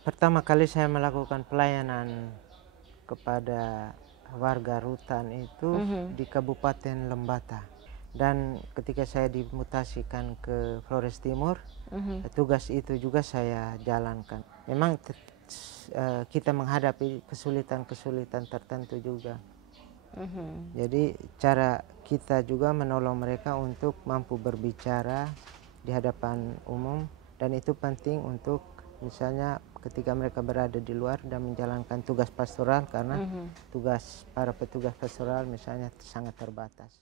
Pertama kali saya melakukan pelayanan kepada warga rutan itu di Kabupaten Lembata. Dan ketika saya dimutasikan ke Flores Timur, tugas itu juga saya jalankan. Memang kita menghadapi kesulitan-kesulitan tertentu juga. Jadi cara kita juga menolong mereka untuk mampu berbicara di hadapan umum, dan itu penting untuk misalnya ketika mereka berada di luar dan menjalankan tugas pastoral, karena tugas para petugas pastoral misalnya sangat terbatas.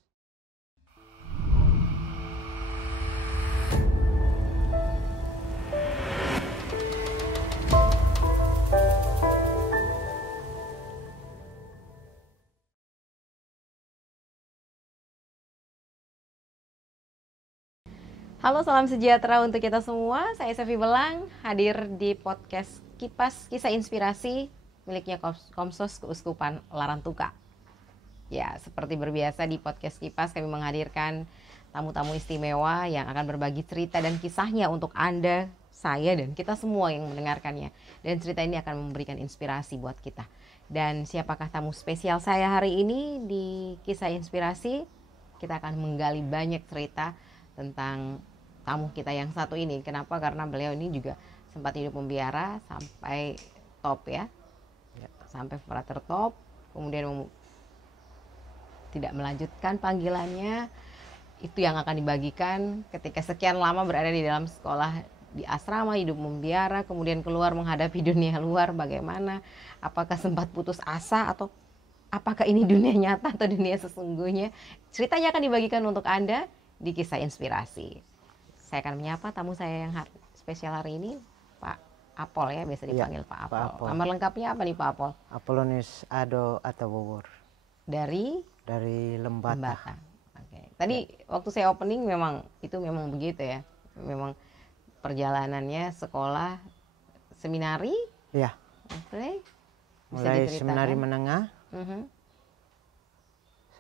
Halo, salam sejahtera untuk kita semua. Saya Sevi Belang, hadir di podcast Kipas Kisah Inspirasi miliknya Komsos Keuskupan Larantuka. Ya, seperti berbiasa di podcast Kipas kami menghadirkan tamu-tamu istimewa yang akan berbagi cerita dan kisahnya untuk Anda, saya, dan kita semua yang mendengarkannya. Dan cerita ini akan memberikan inspirasi buat kita. Dan siapakah tamu spesial saya hari ini di Kisah Inspirasi? Kita akan menggali banyak cerita tentang tamu kita yang satu ini. Kenapa? Karena beliau ini juga sempat hidup membiara sampai top ya. Sampai operator top, kemudian tidak melanjutkan panggilannya. Itu yang akan dibagikan ketika sekian lama berada di dalam sekolah di asrama, hidup membiara, kemudian keluar menghadapi dunia luar bagaimana. Apakah sempat putus asa atau apakah ini dunia nyata atau dunia sesungguhnya? Ceritanya akan dibagikan untuk Anda di Kisah Inspirasi. Saya akan menyapa tamu saya yang spesial hari ini, Pak Apol ya, biasa dipanggil Pak Apol. Pak Apol. Nama lengkapnya apa nih Pak Apol? Apolonius Ado Atawuwur. Dari Lembata. Oke. Tadi waktu saya opening memang begitu ya. Memang perjalanannya sekolah seminari. Ya. Oke. Mulai seminari menengah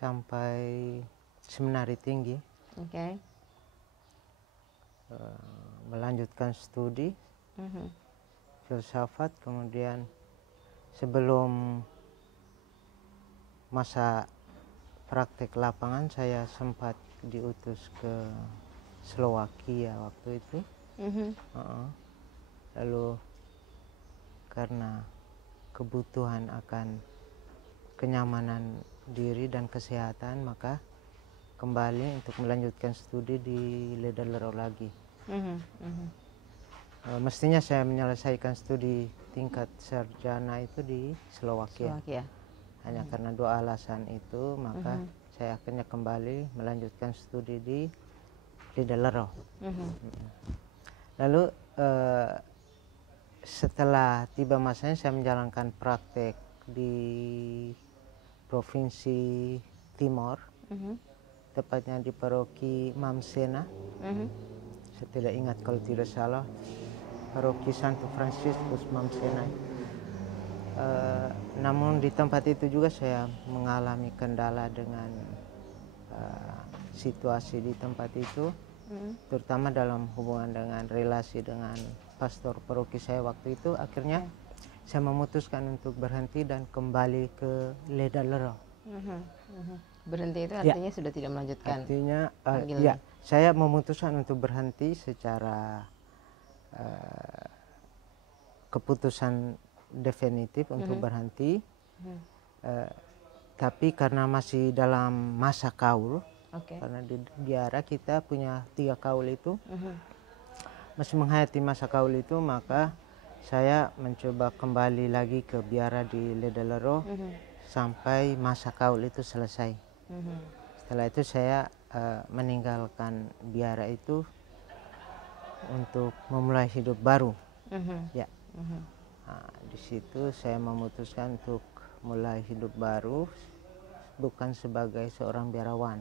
sampai seminari tinggi. Oke. Melanjutkan studi filsafat, kemudian sebelum masa praktek lapangan saya sempat diutus ke Slovakia waktu itu. Lalu karena kebutuhan akan kenyamanan diri dan kesehatan, maka kembali untuk melanjutkan studi di Lederlero lagi. Mestinya saya menyelesaikan studi tingkat sarjana itu di Slovakia. Hanya karena dua alasan itu, maka saya akhirnya kembali melanjutkan studi di Lederlero. Lalu setelah tiba masanya saya menjalankan praktek di Provinsi Timor, tepatnya di paroki Mamsena. Saya tidak ingat kalau tidak salah, paroki Santo Franciscus Mamsena. Namun di tempat itu juga saya mengalami kendala dengan situasi di tempat itu, terutama dalam hubungan dengan relasi dengan pastor paroki saya waktu itu. Akhirnya saya memutuskan untuk berhenti dan kembali ke Lederlero. Berhenti itu artinya sudah tidak melanjutkan? Artinya ya, saya memutuskan untuk berhenti secara keputusan definitif untuk berhenti. Tapi karena masih dalam masa kaul, karena di biara kita punya 3 kaul itu, masih menghayati masa kaul itu, maka saya mencoba kembali lagi ke biara di Lederlero sampai masa kaul itu selesai. Setelah itu saya meninggalkan biara itu untuk memulai hidup baru. Ya. Di situ saya memutuskan untuk mulai hidup baru, bukan sebagai seorang biarawan.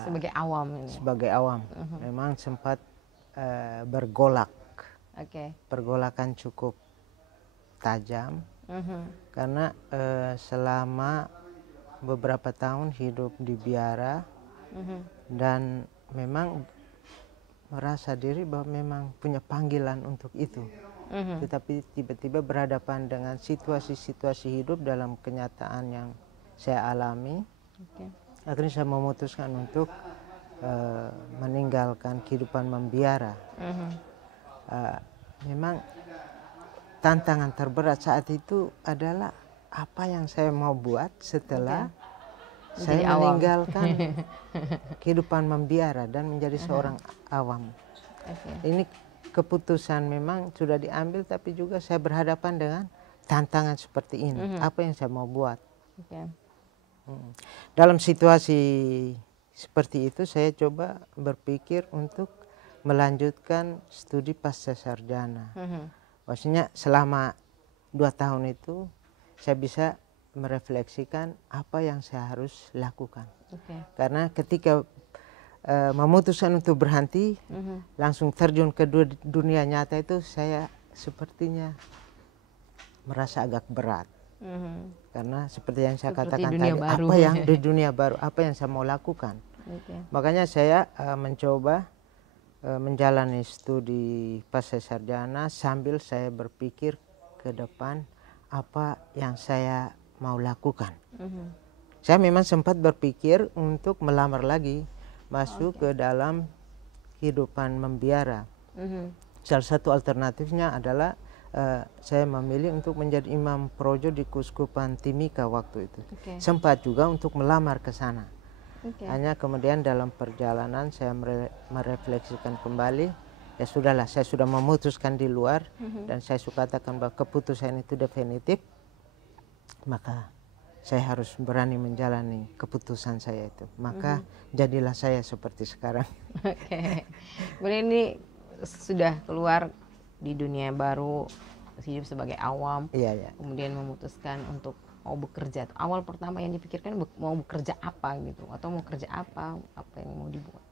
Sebagai awam ini? Sebagai awam. Memang sempat bergolak. Pergolakan cukup tajam. Karena selama beberapa tahun hidup di biara, dan memang merasa diri bahwa memang punya panggilan untuk itu. Tetapi tiba-tiba berhadapan dengan situasi-situasi hidup dalam kenyataan yang saya alami. Akhirnya saya memutuskan untuk meninggalkan kehidupan membiara. Memang tantangan terberat saat itu adalah apa yang saya mau buat setelah saya meninggalkan kehidupan membiara dan menjadi seorang awam. Ini keputusan memang sudah diambil, tapi juga saya berhadapan dengan tantangan seperti ini. Apa yang saya mau buat? Dalam situasi seperti itu saya coba berpikir untuk melanjutkan studi pasca sarjana. Maksudnya selama 2 tahun itu saya bisa merefleksikan apa yang saya harus lakukan. Karena ketika memutuskan untuk berhenti, langsung terjun ke dunia nyata itu saya sepertinya merasa agak berat. Karena seperti yang saya katakan tadi, apa yang di dunia baru, apa yang saya mau lakukan. Makanya saya mencoba menjalani studi pasca sarjana sambil saya berpikir ke depan apa yang saya mau lakukan. Saya memang sempat berpikir untuk melamar lagi masuk ke dalam kehidupan membiara. Salah satu alternatifnya adalah saya memilih untuk menjadi imam projo di Keuskupan Timika waktu itu. Sempat juga untuk melamar ke sana. Hanya kemudian dalam perjalanan saya merefleksikan kembali, ya sudahlah, saya sudah memutuskan di luar dan saya suka katakan bahwa keputusan itu definitif, maka saya harus berani menjalani keputusan saya itu. Maka jadilah saya seperti sekarang. Kemudian ini sudah keluar di dunia baru, hidup sebagai awam, kemudian memutuskan untuk mau bekerja. Awal pertama yang dipikirkan mau bekerja apa gitu, atau mau kerja apa yang mau dibuat?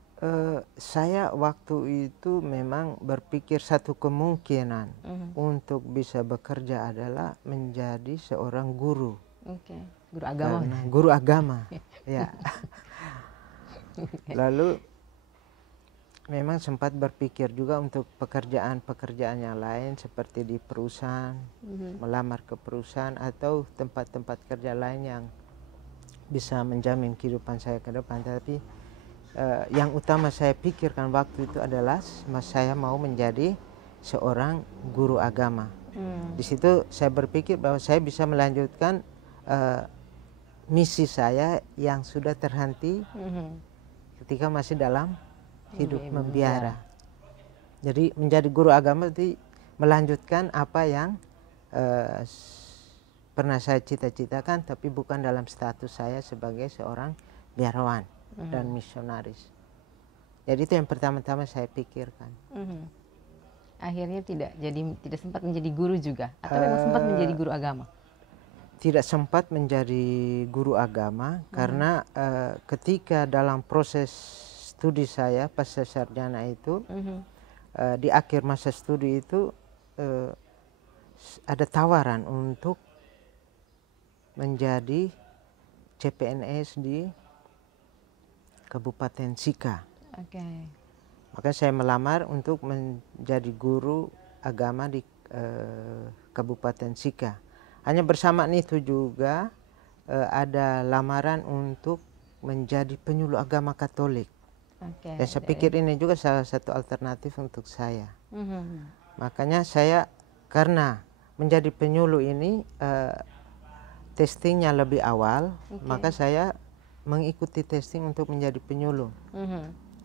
Saya waktu itu memang berpikir satu kemungkinan untuk bisa bekerja adalah menjadi seorang guru. Guru agama. Guru agama, ya. Lalu memang sempat berpikir juga untuk pekerjaan-pekerjaan yang lain seperti di perusahaan, melamar ke perusahaan atau tempat-tempat kerja lain yang bisa menjamin kehidupan saya ke depan. Tapi yang utama saya pikirkan waktu itu adalah saya mau menjadi seorang guru agama. Di situ saya berpikir bahwa saya bisa melanjutkan misi saya yang sudah terhenti ketika masih dalam hidup membiara. Jadi menjadi guru agama itu melanjutkan apa yang pernah saya cita-citakan, tapi bukan dalam status saya sebagai seorang biarawan dan misionaris. Jadi itu yang pertama-tama saya pikirkan. Akhirnya tidak sempat menjadi guru juga, atau memang sempat menjadi guru agama? Tidak sempat menjadi guru agama karena ketika dalam proses studi saya pasca sarjana itu, di akhir masa studi itu ada tawaran untuk menjadi CPNS di Kabupaten Sika. Maka saya melamar untuk menjadi guru agama di Kabupaten Sika. Hanya bersamaan itu juga ada lamaran untuk menjadi penyuluh agama Katolik. Dan saya pikir ini juga salah satu alternatif untuk saya. Makanya saya, karena menjadi penyuluh ini testingnya lebih awal, maka saya mengikuti testing untuk menjadi penyuluh.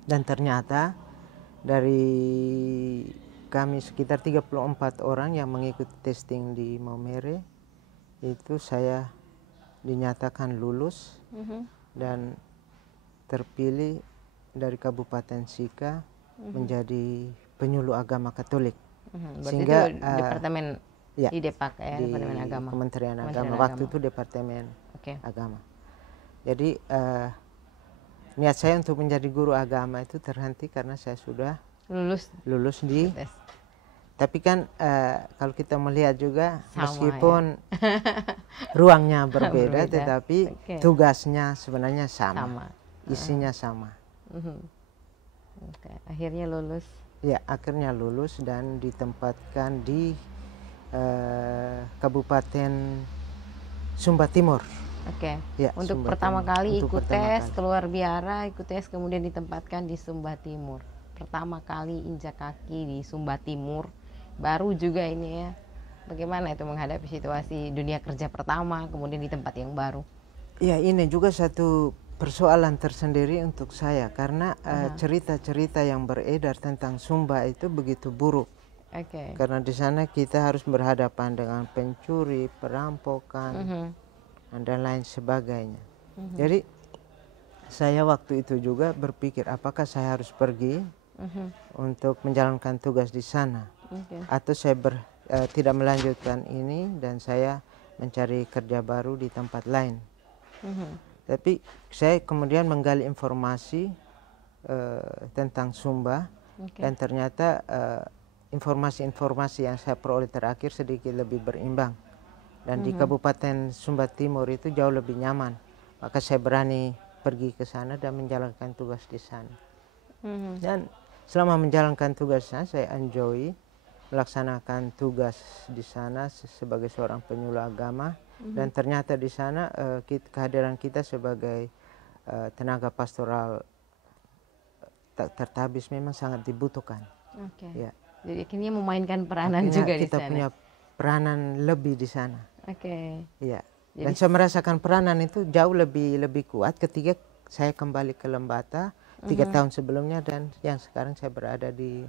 Dan ternyata dari kami sekitar 34 orang yang mengikuti testing di Maumere, itu saya dinyatakan lulus dan terpilih dari Kabupaten Sika menjadi penyuluh agama Katolik. Sehingga itu departemen di Depak ya, di Departemen Agama. Kementerian Agama. Waktu itu Departemen Agama. Jadi niat saya untuk menjadi guru agama itu terhenti karena saya sudah lulus di Tapi kan kalau kita melihat juga meskipun ruangnya berbeda, tetapi tugasnya sebenarnya sama. Isinya sama. Oke, akhirnya lulus. Ya, akhirnya lulus dan ditempatkan di Kabupaten Sumba Timur. Oke. Ya, Untuk Sumba pertama Timur. kali Untuk ikut pertama tes, kali. keluar biara, ikut tes, kemudian ditempatkan di Sumba Timur. Pertama kali injak kaki di Sumba Timur, baru juga ini ya. Bagaimana itu menghadapi situasi dunia kerja pertama, kemudian di tempat yang baru? Ya, ini juga satu persoalan tersendiri untuk saya karena cerita-cerita yang beredar tentang Sumba itu begitu buruk. Oke. Karena di sana kita harus berhadapan dengan pencuri, perampokan, dan lain sebagainya. Jadi saya waktu itu juga berpikir apakah saya harus pergi untuk menjalankan tugas di sana, atau saya tidak melanjutkan ini dan saya mencari kerja baru di tempat lain. Tapi saya kemudian menggali informasi tentang Sumba, dan ternyata informasi-informasi yang saya peroleh terakhir sedikit lebih berimbang. Dan di Kabupaten Sumba Timur itu jauh lebih nyaman. Maka saya berani pergi ke sana dan menjalankan tugas di sana. Dan selama menjalankan tugasnya saya enjoy melaksanakan tugas di sana sebagai seorang penyuluh agama. Dan ternyata di sana kehadiran kita sebagai tenaga pastoral tertabis memang sangat dibutuhkan. Ya. Jadi akhirnya memainkan peranan Akhirnya juga di kita sana. punya peranan lebih di sana. Ya. Dan saya merasakan peranan itu jauh lebih kuat ketika saya kembali ke Lembata 3 tahun sebelumnya, dan yang sekarang saya berada di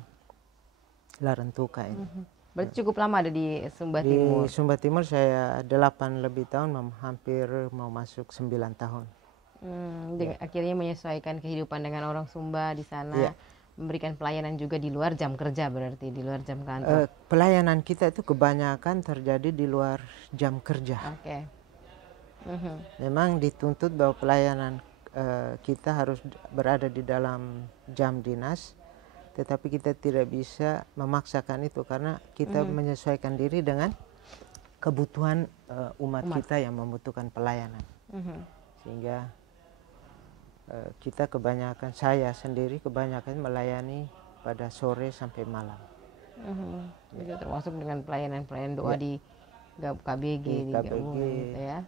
Larantuka ini. Berarti cukup lama ada di Sumba Timur. Di Sumba Timur saya 8 lebih tahun, hampir mau masuk 9 tahun. Akhirnya menyesuaikan kehidupan dengan orang Sumba di sana, memberikan pelayanan juga di luar jam kerja, berarti di luar jam kantor. Pelayanan kita itu kebanyakan terjadi di luar jam kerja. Memang dituntut bahwa pelayanan kita harus berada di dalam jam dinas, tetapi kita tidak bisa memaksakan itu karena kita menyesuaikan diri dengan kebutuhan umat kita yang membutuhkan pelayanan. Sehingga kita kebanyakan, saya sendiri kebanyakan melayani pada sore sampai malam. Itu termasuk dengan pelayanan doa di KBG, di gabungan gitu ya.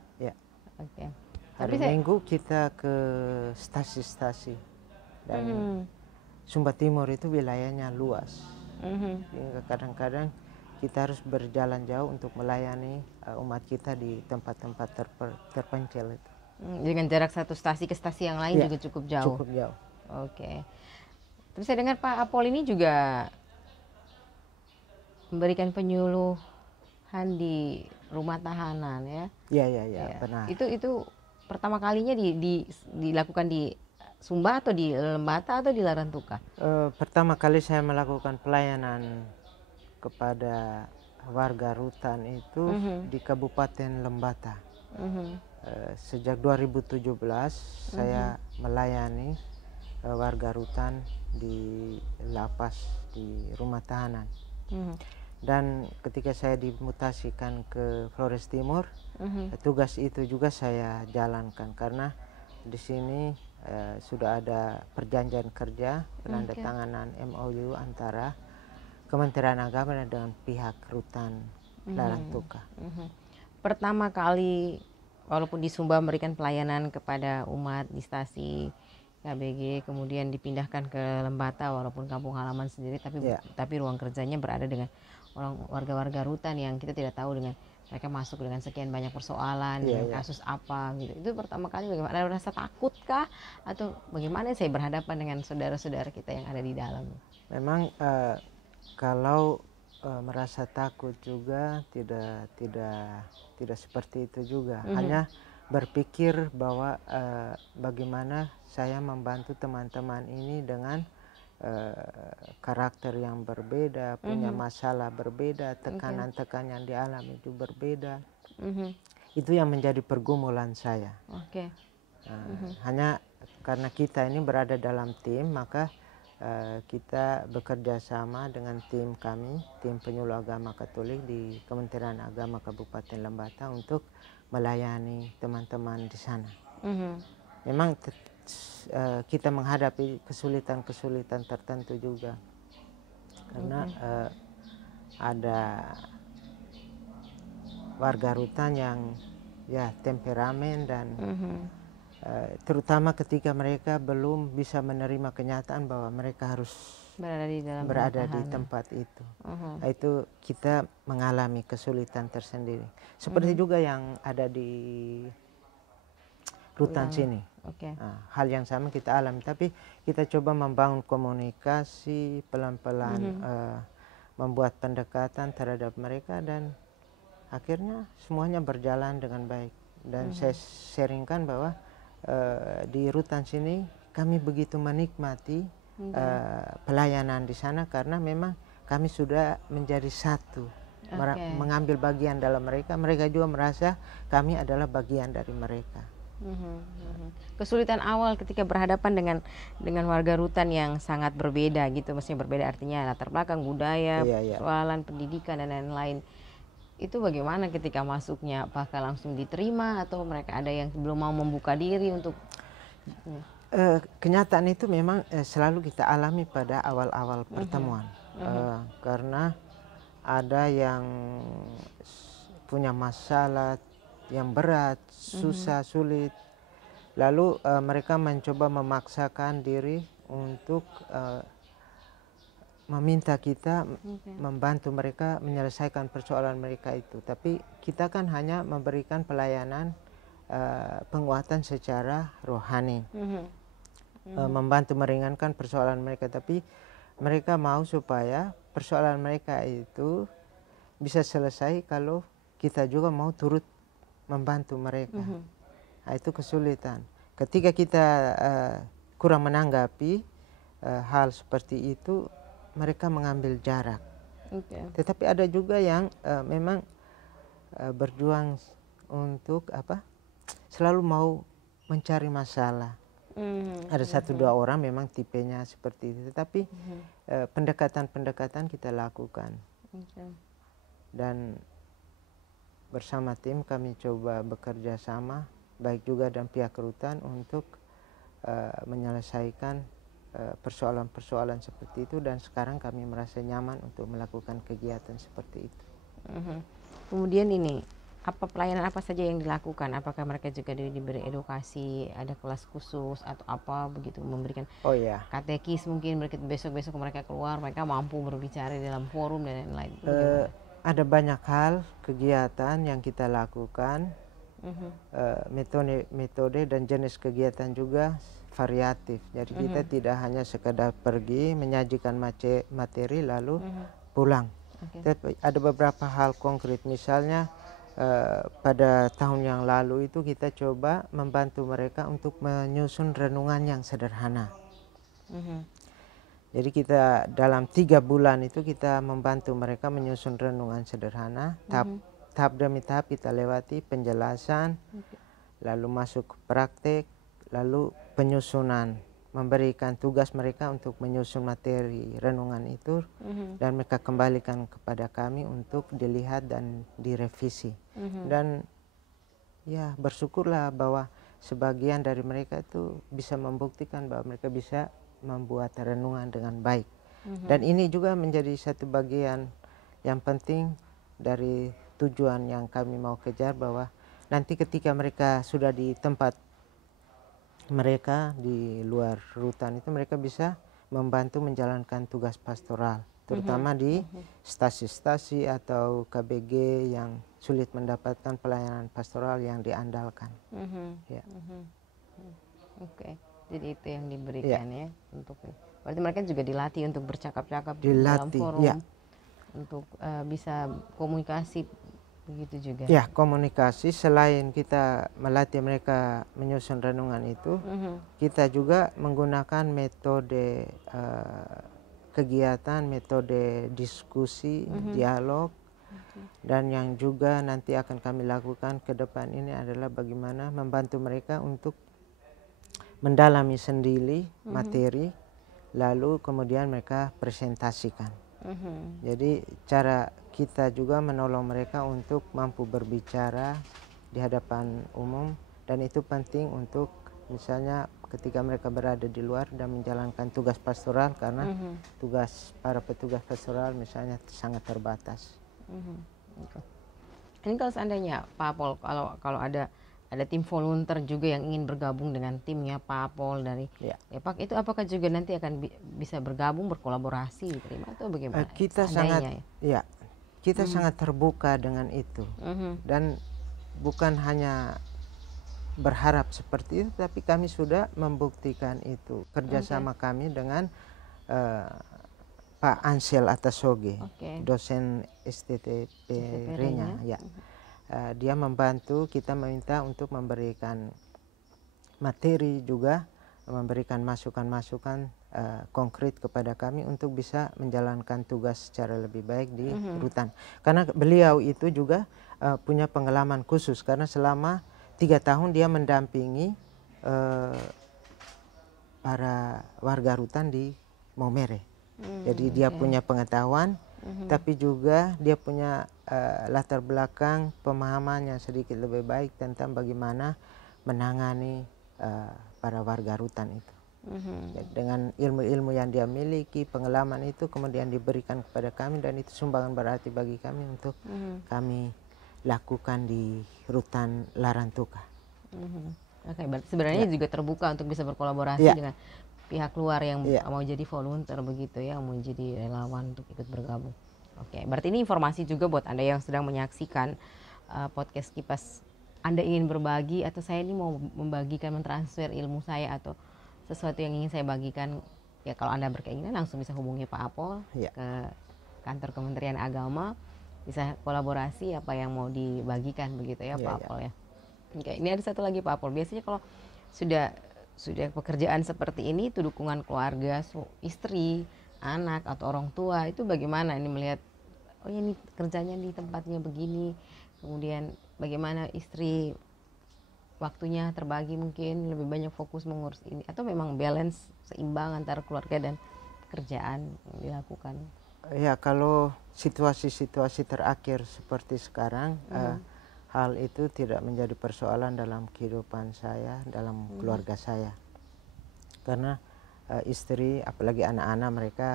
Hari Minggu kita ke stasi-stasi, dan Sumba Timur itu wilayahnya luas. Hingga kadang-kadang kita harus berjalan jauh untuk melayani umat kita di tempat-tempat terpencil itu. Dengan jarak satu stasi ke stasi yang lain juga cukup jauh. Cukup jauh. Terus saya dengar Pak Apol ini juga memberikan penyuluhan di rumah tahanan ya. Iya, benar. Itu pertama kalinya dilakukan di Sumba atau di Lembata atau di Larantuka? Pertama kali saya melakukan pelayanan kepada warga rutan itu di Kabupaten Lembata. Sejak 2017 saya melayani warga rutan di lapas, di rumah tahanan. Dan ketika saya dimutasikan ke Flores Timur, tugas itu juga saya jalankan karena di sini sudah ada perjanjian kerja, penandatanganan MOU antara Kementerian Agama dengan pihak rutan Larantuka. Pertama kali walaupun di Sumba memberikan pelayanan kepada umat di stasi KBG, kemudian dipindahkan ke Lembata walaupun kampung halaman sendiri, tapi ruang kerjanya berada dengan warga-warga rutan yang kita tidak tahu dengan mereka masuk dengan sekian banyak persoalan, dengan kasus apa gitu. Itu pertama kali bagaimana? Ada rasa takut kah atau bagaimana saya berhadapan dengan saudara-saudara kita yang ada di dalam? Memang kalau merasa takut juga tidak seperti itu juga. Hanya berpikir bahwa bagaimana saya membantu teman-teman ini dengan karakter yang berbeda, punya masalah berbeda, tekanan-tekanan yang dialami itu berbeda. Itu yang menjadi pergumulan saya. Hanya karena kita ini berada dalam tim, maka kita bekerja sama dengan tim kami, tim penyuluh agama Katolik di Kementerian Agama Kabupaten Lembata untuk melayani teman-teman di sana. Memang kita menghadapi kesulitan-kesulitan tertentu juga karena ada warga rutan yang ya temperamen dan terutama ketika mereka belum bisa menerima kenyataan bahwa mereka harus berada di tempat itu. Itu kita mengalami kesulitan tersendiri. Seperti juga yang ada di rutan sini. Nah, hal yang sama kita alami, tapi kita coba membangun komunikasi pelan-pelan, membuat pendekatan terhadap mereka dan akhirnya semuanya berjalan dengan baik. Dan saya sharingkan bahwa di rutan sini kami begitu menikmati pelayanan di sana karena memang kami sudah menjadi satu, mengambil bagian dalam mereka. Mereka juga merasa kami adalah bagian dari mereka. Kesulitan awal ketika berhadapan dengan warga rutan yang sangat berbeda gitu, maksudnya berbeda artinya latar belakang, budaya, persoalan pendidikan dan lain-lain. Itu bagaimana ketika masuknya? Apakah langsung diterima atau mereka ada yang belum mau membuka diri untuk kenyataan itu memang selalu kita alami pada awal-awal pertemuan. Karena ada yang punya masalah yang berat, susah, sulit. Lalu mereka mencoba memaksakan diri untuk meminta kita membantu mereka menyelesaikan persoalan mereka itu. Tapi kita kan hanya memberikan pelayanan penguatan secara rohani, membantu meringankan persoalan mereka. Tapi mereka mau supaya persoalan mereka itu bisa selesai kalau kita juga mau turut membantu mereka. Nah, itu kesulitan. Ketika kita kurang menanggapi hal seperti itu, mereka mengambil jarak. Tetapi ada juga yang memang berjuang untuk selalu mau mencari masalah. Ada 1-2 orang memang tipenya seperti itu, tetapi pendekatan-pendekatan kita lakukan. Dan bersama tim kami coba bekerja sama, baik juga dan pihak rutan untuk menyelesaikan persoalan-persoalan seperti itu, dan sekarang kami merasa nyaman untuk melakukan kegiatan seperti itu. Kemudian ini, pelayanan apa saja yang dilakukan? Apakah mereka juga diberi edukasi, ada kelas khusus atau apa begitu, memberikan katekis mungkin besok-besok mereka keluar, mereka mampu berbicara di dalam forum dan lain-lain? Ada banyak hal kegiatan yang kita lakukan, metode dan jenis kegiatan juga variatif. Jadi kita tidak hanya sekedar pergi menyajikan materi lalu pulang. Tapi ada beberapa hal konkret, misalnya pada tahun yang lalu itu kita coba membantu mereka untuk menyusun renungan yang sederhana. Jadi kita dalam 3 bulan itu kita membantu mereka menyusun renungan sederhana. Tahap demi tahap kita lewati penjelasan, lalu masuk ke praktek, lalu penyusunan, memberikan tugas mereka untuk menyusun materi renungan itu, dan mereka kembalikan kepada kami untuk dilihat dan direvisi. Dan ya bersyukurlah bahwa sebagian dari mereka itu bisa membuktikan bahwa mereka bisa membuat renungan dengan baik. Dan ini juga menjadi satu bagian yang penting dari tujuan yang kami mau kejar, bahwa nanti ketika mereka sudah di tempat mereka di luar rutan itu, mereka bisa membantu menjalankan tugas pastoral, terutama di stasi-stasi atau KBG yang sulit mendapatkan pelayanan pastoral yang diandalkan. Jadi itu yang diberikan ya untuk, berarti mereka juga dilatih untuk bercakap-cakap di dalam forum, untuk bisa komunikasi begitu juga. Ya, komunikasi. Selain kita melatih mereka menyusun renungan itu, kita juga menggunakan metode kegiatan, metode diskusi, dialog, dan yang juga nanti akan kami lakukan ke depan ini adalah bagaimana membantu mereka untuk mendalami sendiri materi, lalu kemudian mereka presentasikan. Jadi cara kita juga menolong mereka untuk mampu berbicara di hadapan umum, dan itu penting untuk misalnya ketika mereka berada di luar dan menjalankan tugas pastoral, karena tugas para petugas pastoral misalnya sangat terbatas. Gitu. Ini kalau seandainya Pak Apol, kalau ada tim volunteer juga yang ingin bergabung dengan timnya Pak Apol dari Pak, itu apakah juga nanti akan bisa bergabung, berkolaborasi, diterima atau bagaimana? Kita sangat terbuka dengan itu, dan bukan hanya berharap seperti itu, tapi kami sudah membuktikan itu kerjasama kami dengan Pak Ansel Atasoge, dosen STTP-nya, ya. Dia membantu kita, meminta untuk memberikan materi juga, memberikan masukan-masukan konkret kepada kami untuk bisa menjalankan tugas secara lebih baik di rutan. Karena beliau itu juga punya pengalaman khusus, karena selama 3 tahun dia mendampingi para warga rutan di Maumere. Jadi dia punya pengetahuan, tapi juga dia punya latar belakang pemahaman yang sedikit lebih baik tentang bagaimana menangani para warga rutan itu. Dengan ilmu-ilmu yang dia miliki, pengalaman itu kemudian diberikan kepada kami, dan itu sumbangan berarti bagi kami untuk kami lakukan di rutan Larantuka. Oke, berarti sebenarnya juga terbuka untuk bisa berkolaborasi dengan pihak luar yang mau jadi volunteer begitu ya, mau jadi relawan untuk ikut bergabung. Oke, berarti ini informasi juga buat Anda yang sedang menyaksikan podcast Kipas. Anda ingin berbagi atau saya ini mau membagikan, mentransfer ilmu saya atau sesuatu yang ingin saya bagikan, ya kalau Anda berkeinginan langsung bisa hubungi Pak Apol ke kantor Kementerian Agama, bisa kolaborasi apa yang mau dibagikan begitu ya Pak Apol ya. Oke, ini ada satu lagi Pak Apol. Biasanya kalau sudah pekerjaan seperti ini, itu dukungan keluarga, istri, anak atau orang tua itu bagaimana ini melihat, oh ya ini kerjanya di tempatnya begini, kemudian bagaimana istri waktunya terbagi, mungkin lebih banyak fokus mengurus ini, atau memang balance seimbang antara keluarga dan pekerjaan yang dilakukan? Ya, kalau situasi-situasi terakhir seperti sekarang, hal itu tidak menjadi persoalan dalam kehidupan saya, dalam keluarga saya. Karena istri, apalagi anak-anak, mereka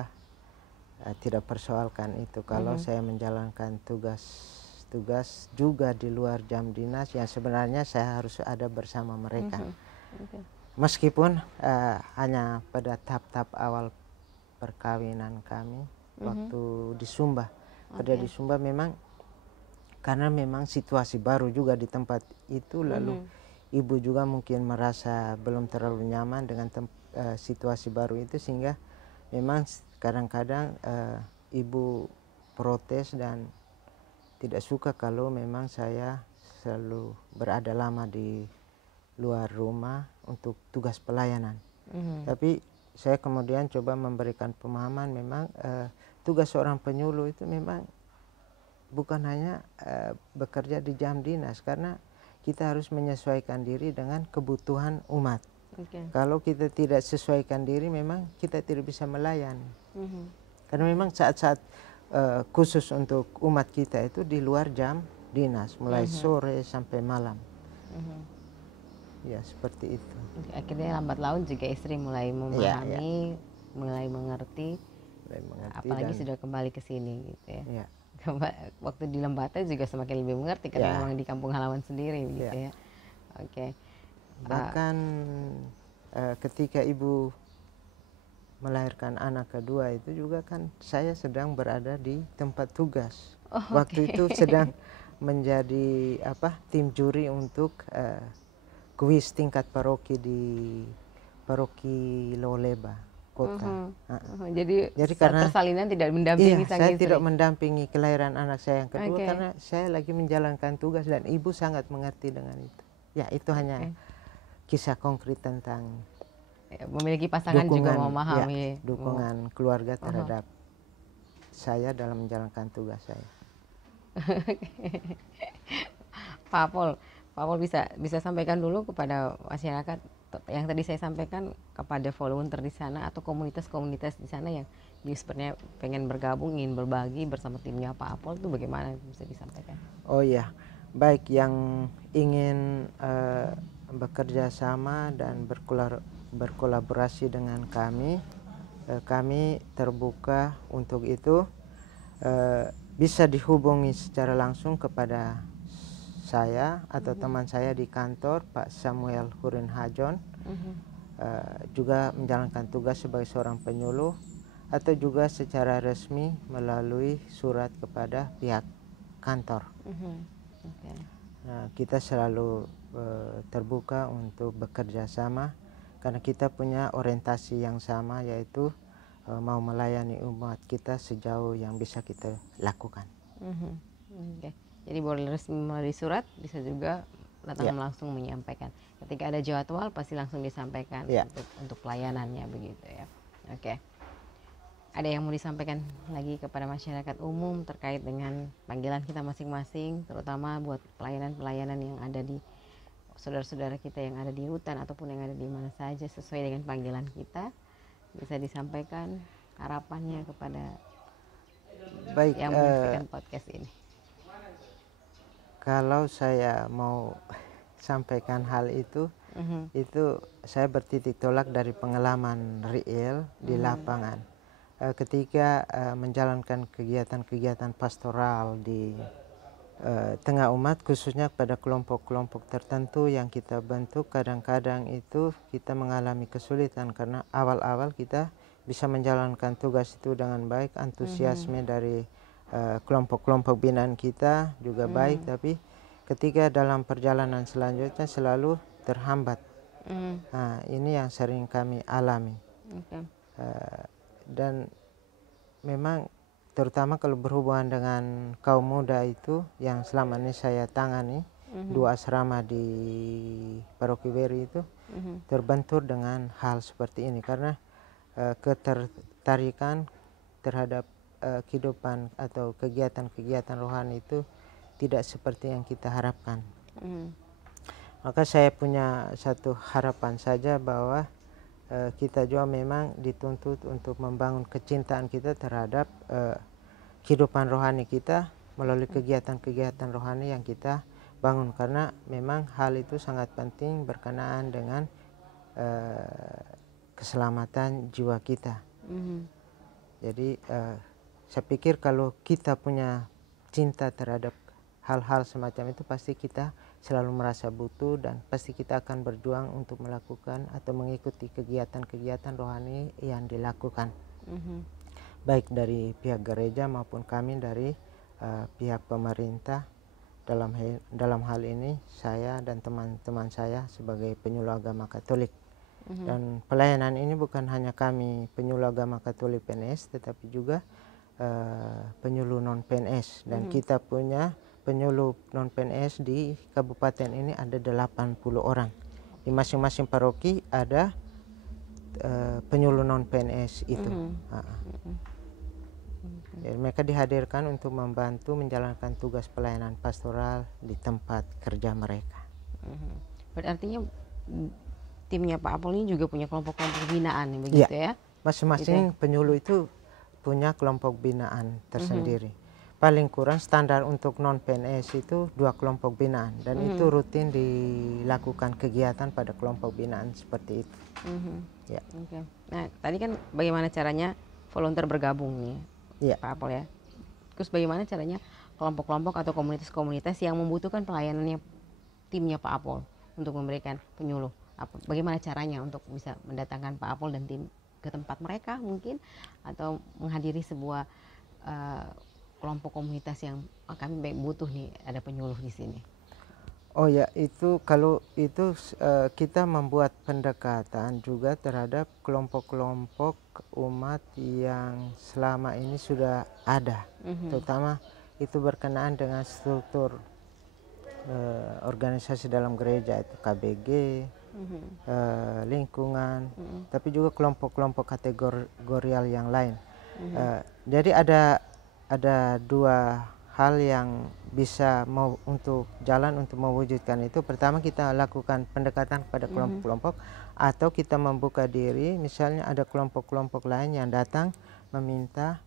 tidak persoalkan itu. Kalau saya menjalankan tugas juga di luar jam dinas, yang sebenarnya saya harus ada bersama mereka. Meskipun hanya pada tahap-tahap awal perkawinan kami, waktu di Sumba. Pada di Sumba memang, karena memang situasi baru juga di tempat itu, lalu ibu juga mungkin merasa belum terlalu nyaman dengan situasi baru itu, sehingga memang kadang-kadang ibu protes dan tidak suka kalau memang saya selalu berada lama di luar rumah untuk tugas pelayanan. Tapi saya kemudian coba memberikan pemahaman, memang tugas seorang penyuluh itu memang bukan hanya bekerja di jam dinas, karena kita harus menyesuaikan diri dengan kebutuhan umat. Kalau kita tidak sesuaikan diri, memang kita tidak bisa melayani. Karena memang saat-saat khusus untuk umat kita itu di luar jam dinas, mulai sore sampai malam. Ya, seperti itu. Akhirnya lambat laun juga istri mulai memahami, mulai mengerti, apalagi sudah kembali ke sini gitu ya. Waktu di Lembata juga semakin lebih mengerti, karena memang di kampung halaman sendiri gitu ya. Bahkan ketika ibu melahirkan anak kedua itu juga kan saya sedang berada di tempat tugas. Waktu itu sedang menjadi tim juri untuk kuis tingkat paroki di paroki Loleba kota. Jadi karena persalinan tidak mendampingi sang saya istri. tidak mendampingi kelahiran anak saya yang kedua, karena saya lagi menjalankan tugas dan ibu sangat mengerti dengan itu. Ya, itu hanya kisah konkret tentang memiliki pasangan juga memahami dukungan keluarga terhadap saya dalam menjalankan tugas saya. Pak Apol bisa sampaikan dulu kepada masyarakat yang tadi saya sampaikan, kepada volunteer di sana atau komunitas-komunitas di sana yang sebenarnya pengen bergabung, ingin berbagi bersama timnya Pak Apol, itu bagaimana bisa disampaikan? Oh ya, baik yang ingin bekerja sama dan berkolaborasi dengan kami, kami terbuka untuk itu. Bisa dihubungi secara langsung kepada saya atau teman saya di kantor, Pak Samuel Hurin Hajon, juga menjalankan tugas sebagai seorang penyuluh, atau juga secara resmi melalui surat kepada pihak kantor. Nah, kita selalu terbuka untuk bekerja sama karena kita punya orientasi yang sama, yaitu mau melayani umat kita sejauh yang bisa kita lakukan. Jadi boleh resmi melalui surat, bisa juga datang langsung menyampaikan. Ketika ada jadwal pasti langsung disampaikan untuk pelayanannya begitu ya. Ada yang mau disampaikan lagi kepada masyarakat umum terkait dengan panggilan kita masing-masing, terutama buat pelayanan-pelayanan yang ada di saudara-saudara kita yang ada di hutan ataupun yang ada di mana saja sesuai dengan panggilan kita, bisa disampaikan harapannya kepada yang menyaksikan podcast ini. Kalau saya mau sampaikan hal itu saya bertitik tolak dari pengalaman real di lapangan. Ketika menjalankan kegiatan-kegiatan pastoral di tengah umat, khususnya pada kelompok-kelompok tertentu yang kita bentuk, kadang-kadang itu kita mengalami kesulitan karena awal-awal kita bisa menjalankan tugas itu dengan baik, antusiasme dari kelompok-kelompok binaan kita juga baik, tapi ketika dalam perjalanan selanjutnya selalu terhambat. Nah, ini yang sering kami alami. Dan memang terutama kalau berhubungan dengan kaum muda itu yang selama ini saya tangani, 2 asrama di Paroki Beri itu terbentur dengan hal seperti ini karena ketertarikan terhadap kehidupan atau kegiatan-kegiatan rohani itu tidak seperti yang kita harapkan. Maka saya punya satu harapan saja bahwa kita juga memang dituntut untuk membangun kecintaan kita terhadap kehidupan rohani kita melalui kegiatan-kegiatan rohani yang kita bangun, karena memang hal itu sangat penting berkenaan dengan keselamatan jiwa kita. Jadi saya pikir kalau kita punya cinta terhadap hal-hal semacam itu, pasti kita selalu merasa butuh dan pasti kita akan berjuang untuk melakukan atau mengikuti kegiatan-kegiatan rohani yang dilakukan, baik dari pihak gereja maupun kami dari pihak pemerintah. Dalam hal ini saya dan teman-teman saya sebagai penyuluh agama Katolik. Dan pelayanan ini bukan hanya kami penyuluh agama Katolik PNS, tetapi juga penyuluh non PNS, dan kita punya penyuluh non PNS di kabupaten ini ada 80 orang. Di masing-masing paroki ada penyuluh non PNS itu. Jadi mereka dihadirkan untuk membantu menjalankan tugas pelayanan pastoral di tempat kerja mereka. Berarti timnya Pak Apol ini juga punya kelompok-kelompok binaan begitu ya? Masing-masing penyuluh itu punya kelompok binaan tersendiri. Paling kurang standar untuk non PNS itu 2 kelompok binaan, dan itu rutin dilakukan kegiatan pada kelompok binaan seperti itu. Nah, tadi kan bagaimana caranya volunteer bergabung nih Pak Apol ya. Terus bagaimana caranya kelompok-kelompok atau komunitas-komunitas yang membutuhkan pelayanannya timnya Pak Apol untuk memberikan penyuluh? Bagaimana caranya untuk bisa mendatangkan Pak Apol dan tim ke tempat mereka mungkin, atau menghadiri sebuah kelompok komunitas yang kami butuh nih ada penyuluh di sini? Oh ya, itu kalau itu kita membuat pendekatan juga terhadap kelompok-kelompok umat yang selama ini sudah ada, terutama itu berkenaan dengan struktur organisasi dalam gereja, itu KBG, lingkungan, tapi juga kelompok-kelompok kategorial yang lain. Jadi ada 2 hal yang bisa untuk jalan untuk mewujudkan itu. Pertama, kita lakukan pendekatan pada kelompok-kelompok, atau kita membuka diri, misalnya ada kelompok-kelompok lain yang datang meminta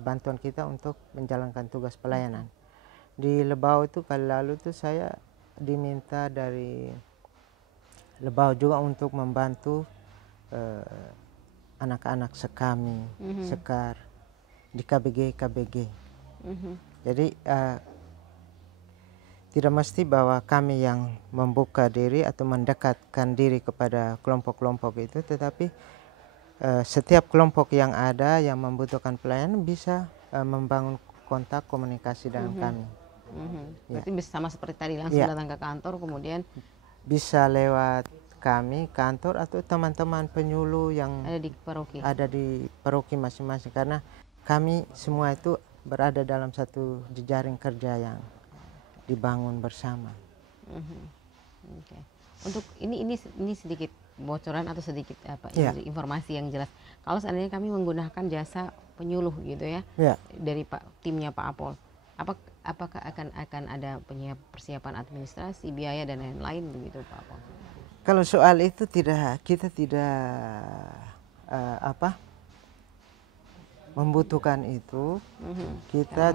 bantuan kita untuk menjalankan tugas pelayanan. Di Lebau itu kali lalu tuh saya diminta dari Lebau juga untuk membantu anak-anak sekami, sekar di KBG. Jadi tidak mesti bahwa kami yang membuka diri atau mendekatkan diri kepada kelompok-kelompok itu, tetapi setiap kelompok yang ada yang membutuhkan pelayanan bisa membangun kontak komunikasi dengan kami. Berarti bisa sama seperti tadi langsung datang ke kantor, kemudian bisa lewat kami kantor atau teman-teman penyuluh yang ada di paroki masing-masing, karena kami semua itu berada dalam satu jejaring kerja yang dibangun bersama. Okay. Untuk ini sedikit bocoran atau sedikit informasi yang jelas. Kalau seandainya kami menggunakan jasa penyuluh gitu ya, dari timnya Pak Apol, apakah akan ada persiapan administrasi, biaya dan lain-lain begitu Pak Apol? Kalau soal itu kita tidak membutuhkan itu. Kita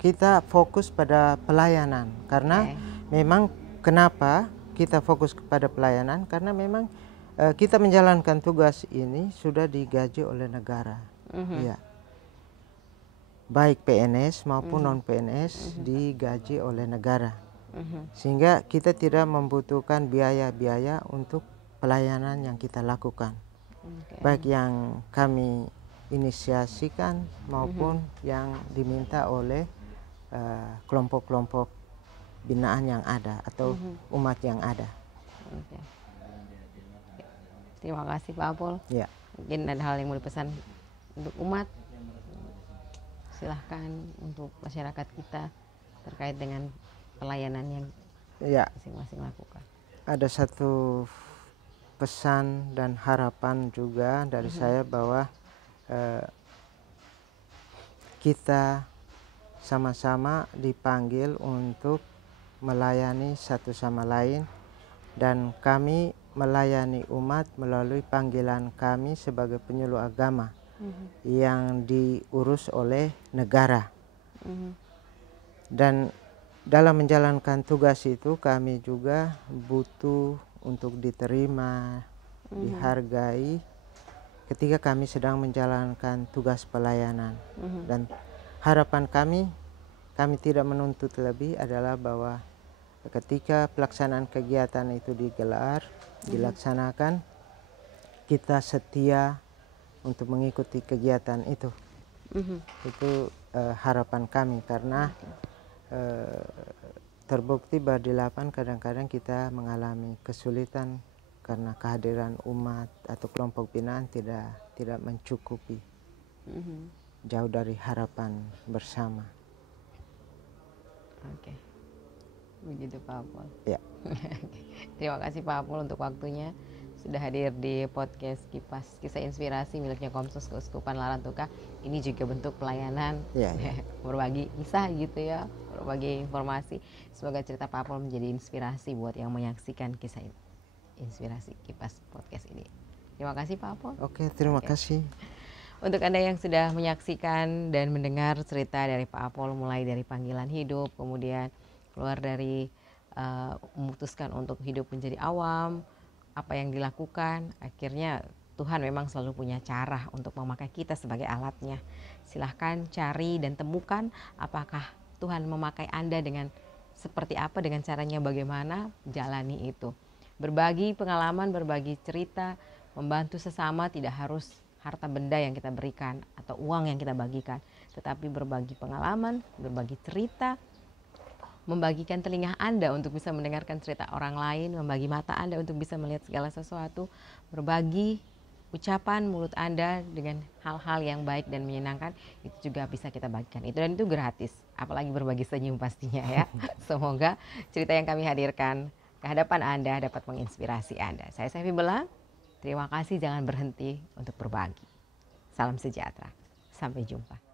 kita fokus pada pelayanan, karena memang kenapa kita fokus kepada pelayanan, karena memang kita menjalankan tugas ini sudah digaji oleh negara. Baik PNS maupun non PNS digaji oleh negara, sehingga kita tidak membutuhkan biaya-biaya untuk pelayanan yang kita lakukan, baik yang kami inisiasikan maupun yang diminta oleh kelompok-kelompok binaan yang ada atau umat yang ada. Terima kasih Pak Apol. Mungkin ada hal yang mau dipesan untuk umat, silahkan, untuk masyarakat kita terkait dengan pelayanan yang masing-masing lakukan. Ada satu pesan dan harapan juga dari saya bahwa kita sama-sama dipanggil untuk melayani satu sama lain, dan kami melayani umat melalui panggilan kami sebagai penyuluh agama yang diurus oleh negara. Dan dalam menjalankan tugas itu kami juga butuh untuk diterima, dihargai ketika kami sedang menjalankan tugas pelayanan. Dan harapan kami tidak menuntut lebih adalah bahwa ketika pelaksanaan kegiatan itu dilaksanakan, kita setia untuk mengikuti kegiatan itu. Itu harapan kami, karena terbukti bahwa di lapangan kadang-kadang kita mengalami kesulitan karena kehadiran umat atau kelompok binaan tidak mencukupi, jauh dari harapan bersama. Oke, begitu Pak Apol. Terima kasih Pak Apol untuk waktunya, sudah hadir di podcast Kisah Inspirasi miliknya Komsos Keuskupan Larantuka. Ini juga bentuk pelayanan, berbagi kisah gitu ya, berbagi informasi. Semoga cerita Pak Apol menjadi inspirasi buat yang menyaksikan Kisah Inspirasi Kipas podcast ini. Terima kasih Pak Apol. Oke, terima kasih. Untuk Anda yang sudah menyaksikan dan mendengar cerita dari Pak Apol, mulai dari panggilan hidup, kemudian keluar dari memutuskan untuk hidup menjadi awam, apa yang dilakukan, akhirnya Tuhan memang selalu punya cara untuk memakai kita sebagai alatnya. Silahkan cari dan temukan apakah Tuhan memakai Anda dengan seperti apa, dengan caranya bagaimana, jalani itu. Berbagi pengalaman, berbagi cerita, membantu sesama, tidak harus harta benda yang kita berikan atau uang yang kita bagikan, tetapi berbagi pengalaman, berbagi cerita, membagikan telinga Anda untuk bisa mendengarkan cerita orang lain, membagi mata Anda untuk bisa melihat segala sesuatu, berbagi ucapan mulut Anda dengan hal-hal yang baik dan menyenangkan, itu juga bisa kita bagikan. Dan itu gratis, apalagi berbagi senyum pastinya ya. Semoga cerita yang kami hadirkan ke hadapan Anda dapat menginspirasi Anda. Saya Sevi Belang. Terima kasih, jangan berhenti untuk berbagi. Salam sejahtera. Sampai jumpa.